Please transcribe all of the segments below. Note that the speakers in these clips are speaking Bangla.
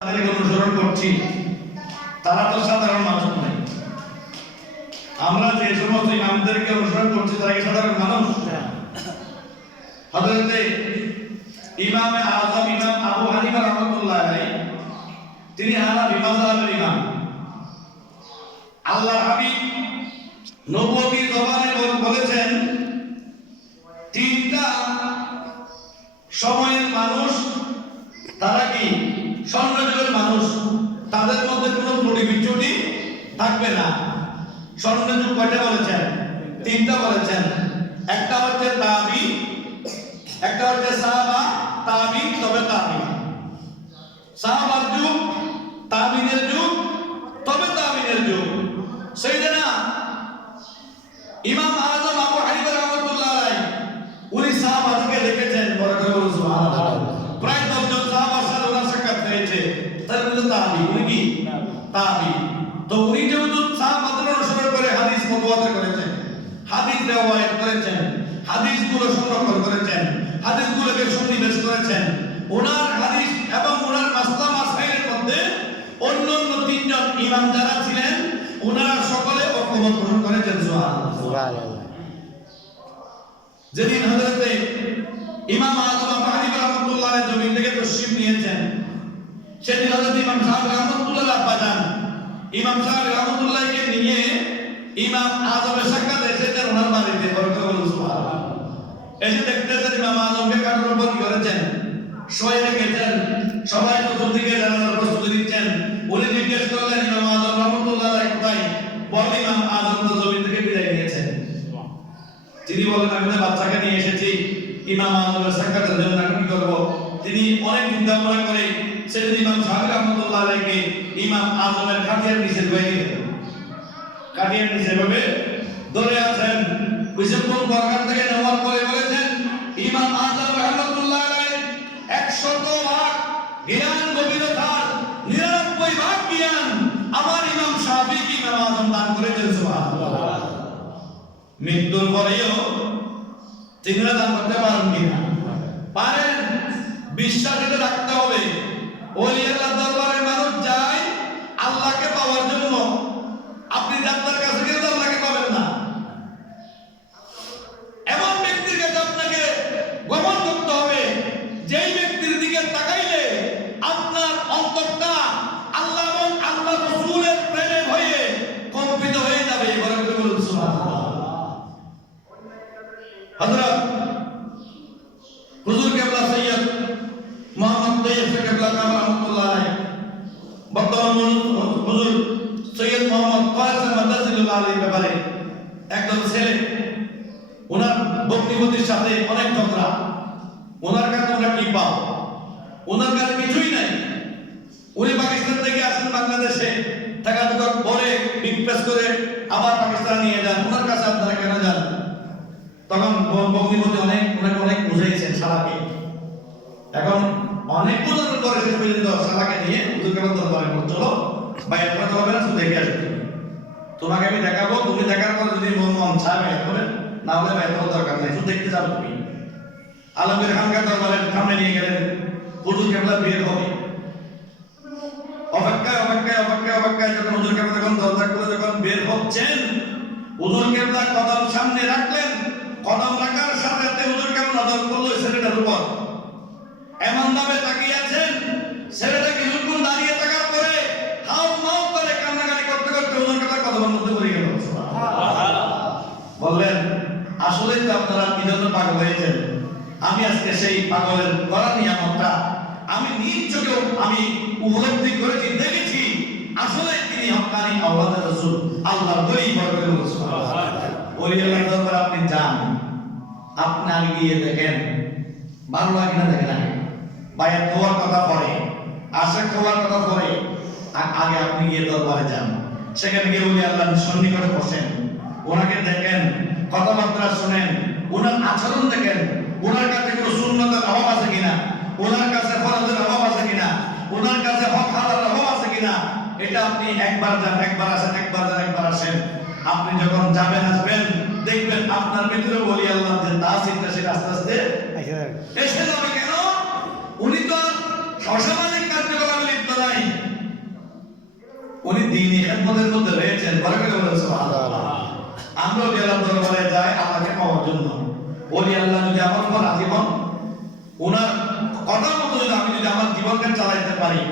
তাদেরকে অনুসরণ করছি, তারা তো সাধারণ মানুষ নয়। আমরা যে সমস্ত ইমামদেরকে অনুসরণ করছি তারা কি সাধারণ মানুষ? হযরতে ইমাম আযম ইমাম আবু হানিফা রাহমাতুল্লাহ আলাইহি, তিনি হানাফি মাযহাবের ইমাম। আল্লাহর হাবিব নববী জবানে বলেছেন, তিনটা সময়ের মানুষ তারা কি স্বর্ণযুগের মানুষ, তাদের মধ্যে কোনো ত্রুটি বিচ্যুতি থাকবে না। স্বর্ণযুগ কয়টা বলেছেন? তিনটা বলেছেন। একটা হচ্ছে তাবি, একটা হচ্ছে সাহাবা, তাবি তবে তাবি। সাহাবার যুগ, তাবিনের যুগ, তবে তাবিনের যুগ। সাইয়েদনা ইমাম আযম আবু হানিফা রাহমাতুল্লাহ আলাইহি উনি সাহাবাদেরকে দেখেছেন, বড় করে বলুন সুবহানাল্লাহ। প্রায় 10 জন সাহাবার সাথে ওনার সাক্ষাৎ হয়েছে, তার মধ্যে তাবি, উনি কি তাবি। তো উনি যেহেতু সাহাবাদের অনুসরণ করে হাদিস মুতাওয়াতির করেছেন, হাদিস রিওয়ায়াত করেছেন, হাদিসগুলো সংরক্ষণ করেছেন, হাদিসগুলোকে সন্নিবেশ করেছেন, ওনার হাদিস এবং ওনার মাসলা মাসাইলের মধ্যে অন্যান্য তিনজন ইমাম যারা ছিলেন ওনারা সকলে ঐকমত্য পোষণ করেছেন। সুবহানাল্লাহ। যেদিন হযরতে ইমাম আযম আবু হানিফা রাহমাতুল্লাহ আলাইহি জমিন থেকে তশরিফ নিয়েছেন, সেদিন হযরত ইমাম সাহেব রাহমাতুল্লাহ আব্বা যান ইমাম সাহেব রাহমাতুল্লাহকে নিয়ে ইমাম আযমের সাক্ষাৎ এসেছেন ওনার বাড়িতে। বড় করে বলুন সুবহানাল্লাহ। এসে দেখতেছেন ইমাম আযমকে কাঠের উপর কি করেছেন, শোয়ে রেখেছেন। সবাই চতুর্দিকে জানানোর প্রস্তুতি দিচ্ছেন। উনি জিজ্ঞেস করলেন, ইমাম আযম রাহমাতুল্লাহ আলাইহি কোথায়? বলেন ইমাম আযম তো জমিন থেকে বিদায় নিয়েছেন। তিনি বলেন, আমি তো বাচ্চাকে নিয়ে এসেছি ইমাম আযমের সাক্ষাতের জন্য, কি করব? তিনি অনেক চিন্তা ভাবনা করে সেদিন ইমাম সাহেব রাহমাতুল্লাহ আলাইহিকে ইমাম আযমের খাটিয়ার নিচে বসিয়ে দিলেন। খাটিয়ার নিচে ভাবে ধরে আছেন। বিশম্বর বরকাত থেকে নেওয়ার পরে বলেছেন, ইমাম আযম রাহমাতুল্লাহ আলাইহি 100 ভাগ জ্ঞান গভীরতার 99 ভাগ জ্ঞান আমার ইমাম শাফিঈকে ইমাম আযম দান করেছেন। সুবহানাল্লাহ। মৃত্যুর পরেও তিনিরা দান করতে পারেন কিনা? পারেন। বিশ্বাস এটা রাখতে হবে। ওলি আল্লাহ দরবারে মানুষ যায় আল্লাহকে পাওয়ার জন্য। আপনি ডাক্তারের কাছে গেলে আল্লাহকে পাবেন না। এমন ব্যক্তির কাছে আপনাকে গমন করতে হবে যেই ব্যক্তির দিকে তাকাইলে আপনার অন্তরটা আল্লাহ এবং আল্লাহ রাসূলের প্রেমে হয়ে কম্পিত হয়ে যাবে। বড় করে বলুন সুবহানাল্লাহ। হযরত হুজুর কেবলা সৈয়দ মুহাম্মদ তৈয়ব কেবলা কামাল রাহমাতুল্লাহ আলাইহি, বর্তমান হুজুর সৈয়দ মুহাম্মদ কাসিম মাদাজিলুল্লাহ আলাইহির ব্যাপারে একজন ছেলে, ওনার বক্তিপতির সাথে অনেক ঝগড়া। ওনার কাছে ওরা কি পাও? ওনার কাছে কিছুই নাই। উনি পাকিস্তান থেকে আসেন বাংলাদেশে, টাকা টুকা পরে বিগপেস করে আবার পাকিস্তান নিয়ে যান। ওনার কাছে আপনারা কেন যান? তখন বক্তিপতি অনেক বুঝাইছেন শালাকে। এখন অনেক বুঝানোর পরে শেষ পর্যন্ত শালাকে নিয়ে হুজুরকে দরবারে চলো বাইরে করতে হবে না, শুধু দেখে আসবে। তোমাকে আমি দেখাবো, তুমি দেখার পর যদি মন চায় বাইরে হবে, না হলে বাইরে করার দরকার নেই, শুধু দেখতে যাবো তুমি। আলমগীর খানকে দরবারের সামনে নিয়ে গেলেন। হুজুর কেবলা বের হবে। অপেক্ষায় যখন হুজুর কেবলা যখন দরজা খুলে যখন বের হচ্ছেন, হুজুর কেবলা কদম সামনে রাখলেন। কদম রাখার সাথে সাথে হুজুর কেবলা নজর করলো ছেলেটার উপর। এমন ভাবে তাকিয়ে আছেন, ছেলেটা কিছুক্ষণ দাঁড়িয়ে থাকার পরে হাউ মাউ করে কান্নাকাটি করতে করতে হুজুর কেবলা কদমের মধ্যে পড়ে গেল। বললেন, আসলে তো আপনারা কি জন্য পাগল হয়েছেন? আমি আজকে সেই পাগলের করার নিয়ামতটা আমি নিজ চোখে আমি উপলব্ধি করেছি, দেখেছি। আসলে তিনি হক্কানি আওলাদের রাসূল, আল্লাহর ওলি। বড় করে বলুন সুবহানাল্লাহ। ওলি আল্লাহর দরবারে আপনি যান, আপনি আগে গিয়ে দেখেন ভালো লাগে না, দেখেন আগে বাইরে হওয়ার কথা পরে, আশেক হওয়ার কথা পরে, আগে আপনি গিয়ে দরবারে যান। সেখানে গিয়ে ওলি আল্লাহর সন্নিকটে বসেন, ওনাকে দেখেন, কথাবার্তা শুনেন, ওনার আচরণ দেখেন, ওনার কাছে কোনো সুন্নতের অভাব আছে কিনা, ওনার কাছে ফরজের অভাব আছে কিনা, ওনার কাছে হক হালালের অভাব আছে কিনা। এটা আপনি একবার যান, একবার আসেন, একবার যান, একবার আসেন। আপনি যখন যাবেন আসবেন দেখবেন আপনার ভিতরে ওলি আল্লাহর যে তাসিরটা সেটা আস্তে আস্তে এসে যাবে। কেন? উনি তো অসামাজিক কার্যকলাপে লিপ্ত নাই। উনি দ্বীনি খেদমতের মধ্যে রয়েছেন, বড় করে বলেন সুবহানাল্লাহ। আমরা ওলি আল্লাহর দরবারে যাই আল্লাহকে পাওয়ার জন্য। ওলি আল্লাহ যদি আমার উপর রাজি হন, ওনার কথা মতো যদি আমি যদি আমার জীবনকে চালাইতে পারি,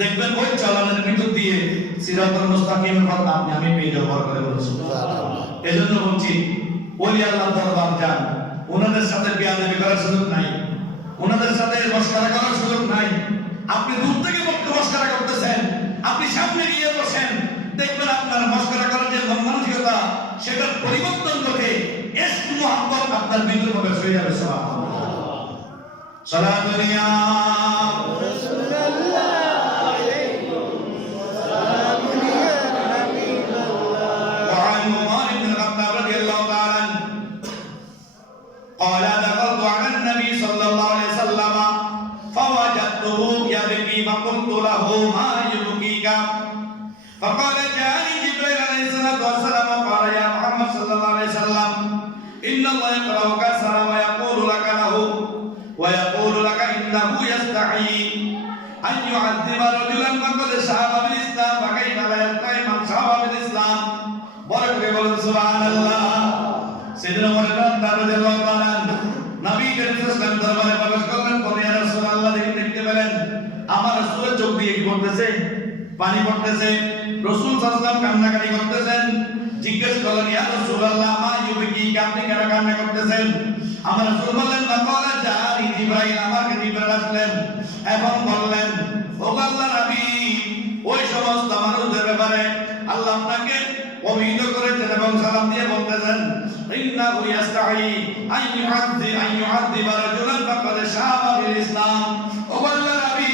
দেখবেন ওই চালানোর ভিতর দিয়ে সিরাতুল মুস্তাকিমের পথ আমি পেয়ে যাবো, বড় করে বলেন সুবহানাল্লাহ। এজন্য বলছি ওলি আল্লাহর দরবার যান, ওনাদের সাথে বিয়াদবি করার সুযোগ নাই, ওনাদের সাথে মশকরা করার সুযোগ নাই। আপনি দূর থেকে মশকরা করতেছেন, আপনি সামনে গিয়ে বসেন, দেখবেন আপনার মশকরা করার যে মানসিকতা সেটার পরিবর্তন ঘটে, ইশক মুহাব্বত আপনার ভিতরে প্রবেশ হয়ে যাবে। সুবহানাল্লাহ। সালাতুন ইয়া রাসূলুল্লাহ আলাইকুম সালামুন ইয়া হাবিবাল্লাহ। ওয়া আন উমর ইবনে খাত্তাব রাদিয়াল্লাহু তাআলা قال دخلت على النبي صلى الله عليه وسلم فوجدته يبكي فقلت له ما يبكيك فقال جاءني جبريل عليه الصلاه والسلام وقال يا محمد صلى الله عليه وسلم ان الله يقرأك السلام ويقول لك له ويقول لك انه يستحي ان يعذب رجلا فقد شاب بالاسلام فكيف لا يستحي من شاب بالاسلام بركه سبحان الله। সেদিন ওমর রাদিয়াল্লাহু তাআলা নবী করিম সাল্লাল্লাহু আলাইহি ওয়াসাল্লাম দরবারে প্রবেশ করলেন, বলে ইয়া রাসূলুল্লাহ দেখতে পেলেন আমার রাসূলের চোখ দিয়ে কি পড়তেছে, পানি পড়তেছে। রাসূল সাল্লাল্লাহু আলাইহি ওয়াসাল্লাম কান্নাকাটি করতেছেন। জিজ্ঞেস করলেন ইয়া রাসূলুল্লাহ মা ইউবকি, আপনি কেন কান্না করতেছেন? আমার রাসূল বললেন মাকালা জানি জিবরাইল, আমাকে জিবরাইল আসলেন এবং বললেন ও আল্লাহর নবী, ওই সমস্ত মানুষদের ব্যাপারে আল্লাহ আপনাকে অভিহিত করেছেন এবং সালাম দিয়ে বলতেছেন ইন্নাহু ইয়াস্তাহি আন ইউআযযিব রাজুলান ফাকাদ শাবা বিল ইসলাম। ও আল্লাহর নবী,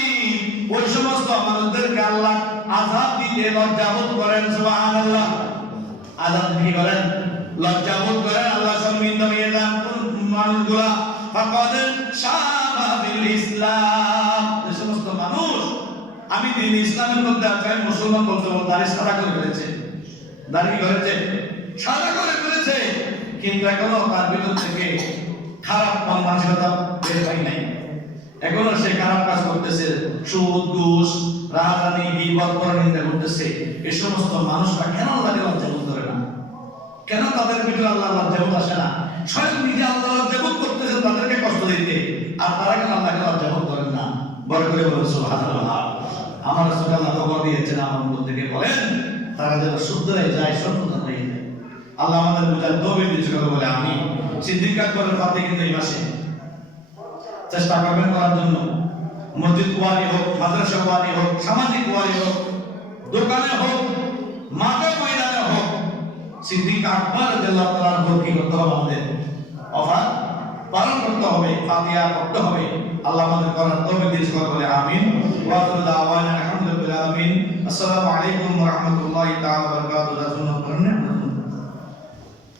ওই সমস্ত মানুষদেরকে আল্লাহ আযাব দিতে লজ্জাবোধ করেন। সুবহানাল্লাহ। আযাব কি করেন? লজ্জাবোধ করেন। আল্লাহ শর্মিন্দা হয়ে যান মানুষগুলা। ফাকাদ শাবা বিল ইসলাম, এই সমস্ত মানুষ আমি দিন ইসলামের মধ্যে আছে মুসলমান বলতে দাড়ি সাদা করে ফেলেছে, দাড়ি করেছে সাদা করে ফেলেছে, কিন্তু এখনো তার ভিতর থেকে খারাপ মানসিকতা বের হয় নাই। এখনো সে খারাপ কাজ করতেছে, সুদ ঘুষ রাহাজানি গীবত পরনিন্দা করতেছে। এই সমস্ত মানুষরা কেন আল্লাহকে লজ্জাবোধ করে না? কেন তাদের ভিতরে আল্লাহ লজ্জাবোধ আসে না? স্বয়ং নিজে আল্লাহ লজ্জাবোধ করতেছেন তাদেরকে কষ্ট দিতে, আর তারা কেন আল্লাহকে লজ্জাবোধ করেন না? বড় করে বলেন সুবহানাল্লাহ। আমার রাসূল আল্লাহ খবর দিয়েছেন আমার মধ্যে থেকে বলেন তারা যেন শুদ্ধ হয়ে যায়, সচেতন হয়ে যায়। আল্লাহ আমাদের বুঝার তৌফিক দিতে বলে আমি সিদ্দিক আকবরের ফাতে কিন্তু এই মাসে চেষ্টা করবেন করার জন্য। মসজিদ ওয়ারি হোক, মাদ্রাসা ওয়ারি হোক, সামাজিক ওয়ারি হোক, দোকানে হোক, মাঠে ময়দানে হোক, সিদ্দিক আকবর রাদিয়াল্লাহু তাআলার উপর কি করতে হবে? আমাদের অফার পালন করতে হবে, ফাতিহা পড়তে হবে। আল্লাহ আমাদের করার তৌফিক দিতে বলে আমিন। ওয়া আখিরু দাওয়ানা আলহামদুলিল্লাহি রাব্বিল আলামিন। আসসালামু আলাইকুম ওয়া রাহমাতুল্লাহি তাআলা ওয়া বারাকাতুহু।